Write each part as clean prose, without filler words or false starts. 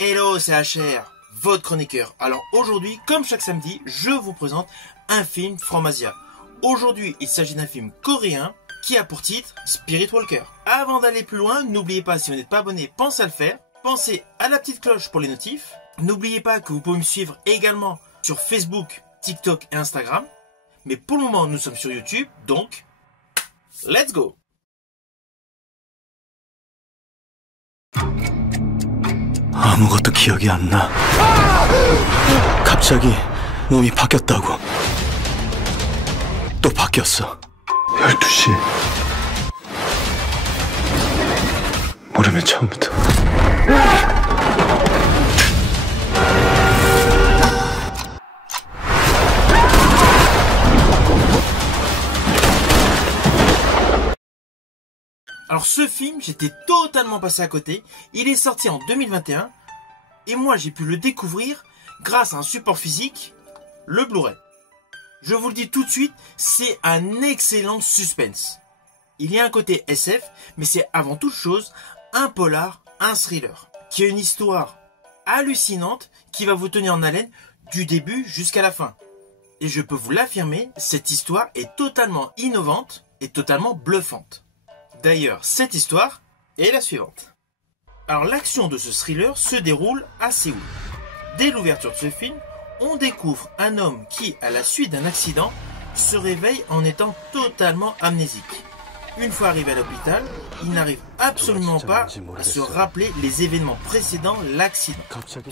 Hello, c'est HR, votre chroniqueur. Alors aujourd'hui, comme chaque samedi, je vous présente un film From Asia. Aujourd'hui, il s'agit d'un film coréen qui a pour titre Spirit Walker. Avant d'aller plus loin, n'oubliez pas, si vous n'êtes pas abonné, pensez à le faire. Pensez à la petite cloche pour les notifs. N'oubliez pas que vous pouvez me suivre également sur Facebook, TikTok et Instagram. Mais pour le moment, nous sommes sur YouTube, donc let's go! 아무것도 기억이 안 나. 갑자기 몸이 바뀌었다고. 또 바뀌었어. 12시. 모르면 처음부터. Alors ce film, j'étais totalement passé à côté. Il est sorti en 2021 et moi j'ai pu le découvrir grâce à un support physique, le Blu-ray. Je vous le dis tout de suite, c'est un excellent suspense. Il y a un côté SF, mais c'est avant toute chose un polar, un thriller, qui a une histoire hallucinante qui va vous tenir en haleine du début jusqu'à la fin. Et je peux vous l'affirmer, cette histoire est totalement innovante et totalement bluffante. D'ailleurs, cette histoire est la suivante. Alors, l'action de ce thriller se déroule à Séoul. Dès l'ouverture de ce film, on découvre un homme qui, à la suite d'un accident, se réveille en étant totalement amnésique. Une fois arrivé à l'hôpital, il n'arrive absolument pas à se rappeler les événements précédant l'accident.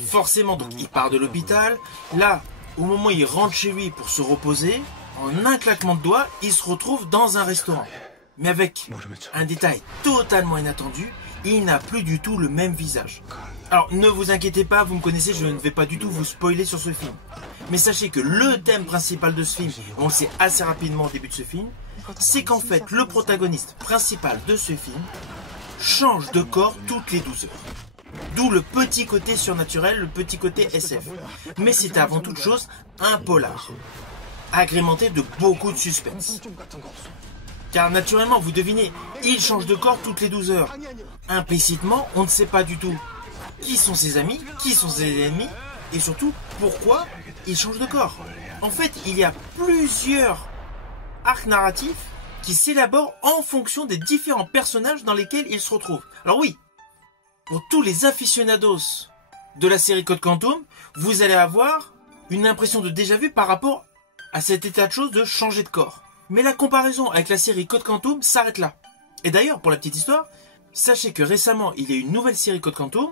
Forcément, donc, il part de l'hôpital. Là, au moment où il rentre chez lui pour se reposer, en un claquement de doigts, il se retrouve dans un restaurant. Mais avec un détail totalement inattendu, il n'a plus du tout le même visage. Alors ne vous inquiétez pas, vous me connaissez, je ne vais pas du tout vous spoiler sur ce film. Mais sachez que le thème principal de ce film, on le sait assez rapidement au début de ce film, c'est qu'en fait le protagoniste principal de ce film change de corps toutes les 12 heures. D'où le petit côté surnaturel, le petit côté SF. Mais c'est avant toute chose un polar, agrémenté de beaucoup de suspense. Car naturellement, vous devinez, il change de corps toutes les 12 heures. Implicitement, on ne sait pas du tout qui sont ses amis, qui sont ses ennemis, et surtout, pourquoi il change de corps. En fait, il y a plusieurs arcs narratifs qui s'élaborent en fonction des différents personnages dans lesquels il se retrouve. Alors oui, pour tous les aficionados de la série Code Quantum, vous allez avoir une impression de déjà-vu par rapport à cet état de choses de changer de corps. Mais la comparaison avec la série Code Quantum s'arrête là. Et d'ailleurs, pour la petite histoire, sachez que récemment, il y a une nouvelle série Code Quantum,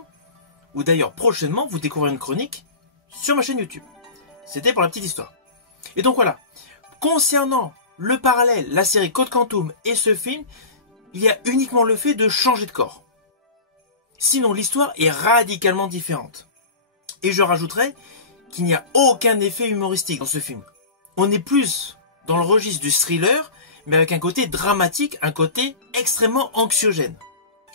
où d'ailleurs prochainement, vous découvrirez une chronique sur ma chaîne YouTube. C'était pour la petite histoire. Et donc voilà, concernant le parallèle, la série Code Quantum et ce film, il y a uniquement le fait de changer de corps. Sinon, l'histoire est radicalement différente. Et je rajouterai qu'il n'y a aucun effet humoristique dans ce film. On est plus dans le registre du thriller, mais avec un côté dramatique, un côté extrêmement anxiogène.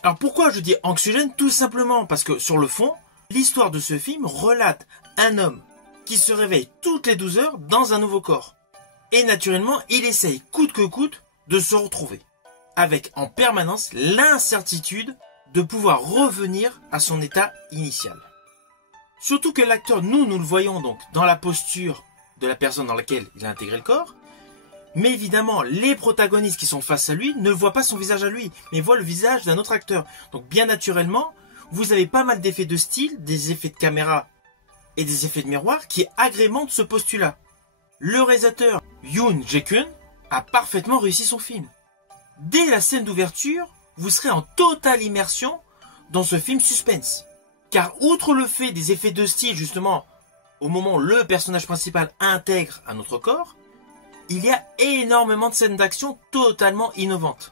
Alors pourquoi je dis anxiogène? Tout simplement parce que sur le fond, l'histoire de ce film relate un homme qui se réveille toutes les 12 heures dans un nouveau corps. Et naturellement, il essaye coûte que coûte de se retrouver, avec en permanence l'incertitude de pouvoir revenir à son état initial. Surtout que l'acteur, nous le voyons donc dans la posture de la personne dans laquelle il a intégré le corps. Mais évidemment, les protagonistes qui sont face à lui ne voient pas son visage à lui, mais voient le visage d'un autre acteur. Donc bien naturellement, vous avez pas mal d'effets de style, des effets de caméra et des effets de miroir qui agrémentent ce postulat. Le réalisateur Yoon Jae-kun a parfaitement réussi son film. Dès la scène d'ouverture, vous serez en totale immersion dans ce film suspense. Car outre le fait des effets de style, justement, au moment où le personnage principal intègre un autre corps, il y a énormément de scènes d'action totalement innovantes.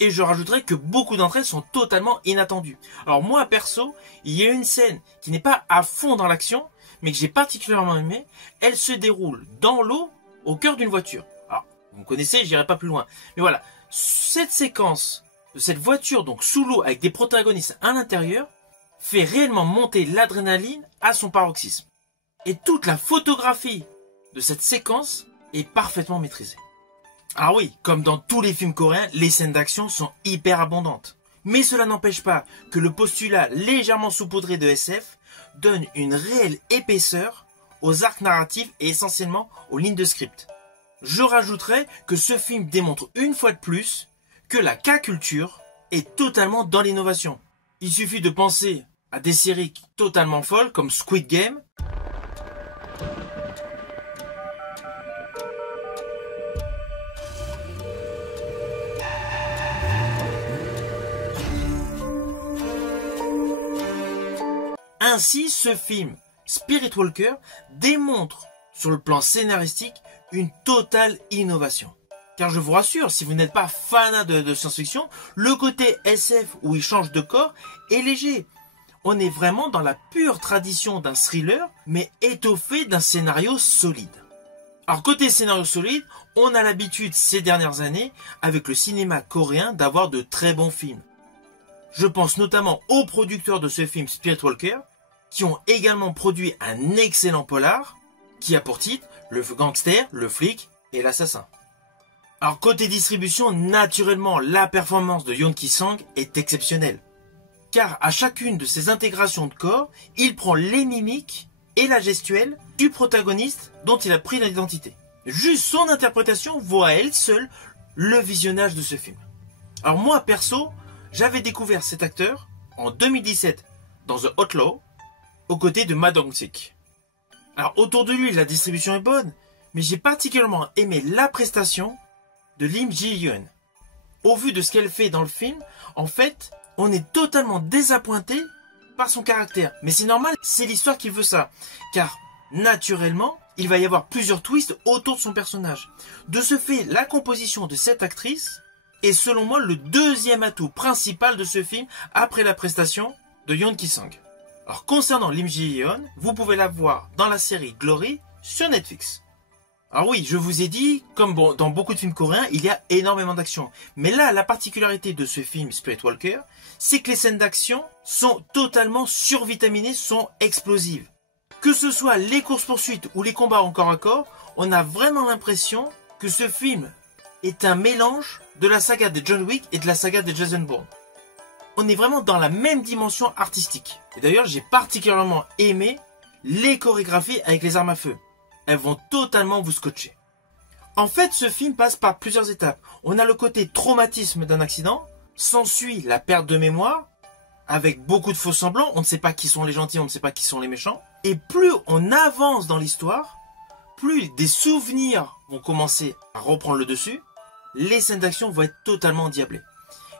Et je rajouterai que beaucoup d'entre elles sont totalement inattendues. Alors moi, perso, il y a une scène qui n'est pas à fond dans l'action, mais que j'ai particulièrement aimé. Elle se déroule dans l'eau, au cœur d'une voiture. Alors, vous me connaissez, j'irai pas plus loin. Mais voilà, cette séquence de cette voiture, donc sous l'eau, avec des protagonistes à l'intérieur, fait réellement monter l'adrénaline à son paroxysme. Et toute la photographie de cette séquence est parfaitement maîtrisée. Ah oui, comme dans tous les films coréens, les scènes d'action sont hyper abondantes. Mais cela n'empêche pas que le postulat légèrement saupoudré de SF donne une réelle épaisseur aux arcs narratifs et essentiellement aux lignes de script. Je rajouterai que ce film démontre une fois de plus que la K-culture est totalement dans l'innovation. Il suffit de penser à des séries totalement folles comme Squid Game, ainsi, ce film, Spirit Walker, démontre sur le plan scénaristique une totale innovation. Car je vous rassure, si vous n'êtes pas fanat de science-fiction, le côté SF où il change de corps est léger. On est vraiment dans la pure tradition d'un thriller, mais étoffé d'un scénario solide. Alors côté scénario solide, on a l'habitude ces dernières années, avec le cinéma coréen, d'avoir de très bons films. Je pense notamment aux producteurs de ce film Spirit Walker, qui ont également produit un excellent polar, qui a pour titre Le gangster, le flic et l'assassin. Alors côté distribution, naturellement, la performance de Yeon Ki-sang est exceptionnelle. Car à chacune de ses intégrations de corps, il prend les mimiques et la gestuelle du protagoniste dont il a pris l'identité. Juste son interprétation vaut à elle seule le visionnage de ce film. Alors moi, perso, j'avais découvert cet acteur en 2017 dans The Outlaw, aux côtés de Ma Dong-sik. Alors autour de lui, la distribution est bonne, mais j'ai particulièrement aimé la prestation de Lim Ji-yeon. Au vu de ce qu'elle fait dans le film, en fait, on est totalement désappointé par son caractère. Mais c'est normal, c'est l'histoire qui veut ça. Car, naturellement, il va y avoir plusieurs twists autour de son personnage. De ce fait, la composition de cette actrice est selon moi le deuxième atout principal de ce film après la prestation de Yeon Ki-sang. Alors concernant Lim Ji-yeon, vous pouvez la voir dans la série Glory sur Netflix. Alors oui, je vous ai dit, comme dans beaucoup de films coréens, il y a énormément d'action. Mais là, la particularité de ce film Spirit Walker, c'est que les scènes d'action sont totalement survitaminées, sont explosives. Que ce soit les courses-poursuites ou les combats en corps à corps, on a vraiment l'impression que ce film est un mélange de la saga de John Wick et de la saga de Jason Bourne. On est vraiment dans la même dimension artistique. Et d'ailleurs, j'ai particulièrement aimé les chorégraphies avec les armes à feu. Elles vont totalement vous scotcher. En fait, ce film passe par plusieurs étapes. On a le côté traumatisme d'un accident, s'ensuit la perte de mémoire, avec beaucoup de faux semblants, on ne sait pas qui sont les gentils, on ne sait pas qui sont les méchants. Et plus on avance dans l'histoire, plus des souvenirs vont commencer à reprendre le dessus, les scènes d'action vont être totalement endiablées.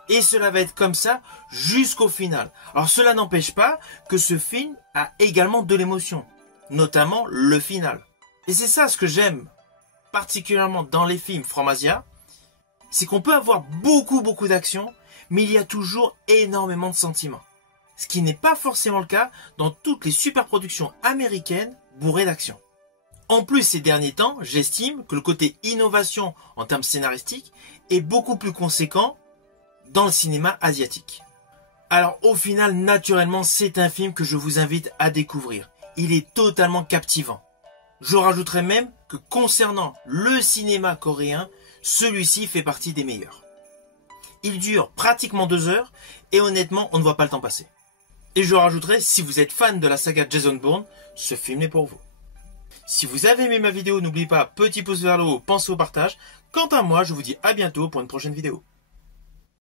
Et cela va être comme ça jusqu'au final. Alors cela n'empêche pas que ce film a également de l'émotion, notamment le final. Et c'est ça ce que j'aime particulièrement dans les films From Asia, c'est qu'on peut avoir beaucoup d'action, mais il y a toujours énormément de sentiments. Ce qui n'est pas forcément le cas dans toutes les superproductions américaines bourrées d'action. En plus, ces derniers temps, j'estime que le côté innovation en termes scénaristiques est beaucoup plus conséquent dans le cinéma asiatique. Alors au final, naturellement, c'est un film que je vous invite à découvrir. Il est totalement captivant. Je rajouterais même que concernant le cinéma coréen, celui-ci fait partie des meilleurs. Il dure pratiquement 2 heures et honnêtement, on ne voit pas le temps passer. Et je rajouterais, si vous êtes fan de la saga Jason Bourne, ce film est pour vous. Si vous avez aimé ma vidéo, n'oubliez pas, petit pouce vers le haut, pensez au partage. Quant à moi, je vous dis à bientôt pour une prochaine vidéo.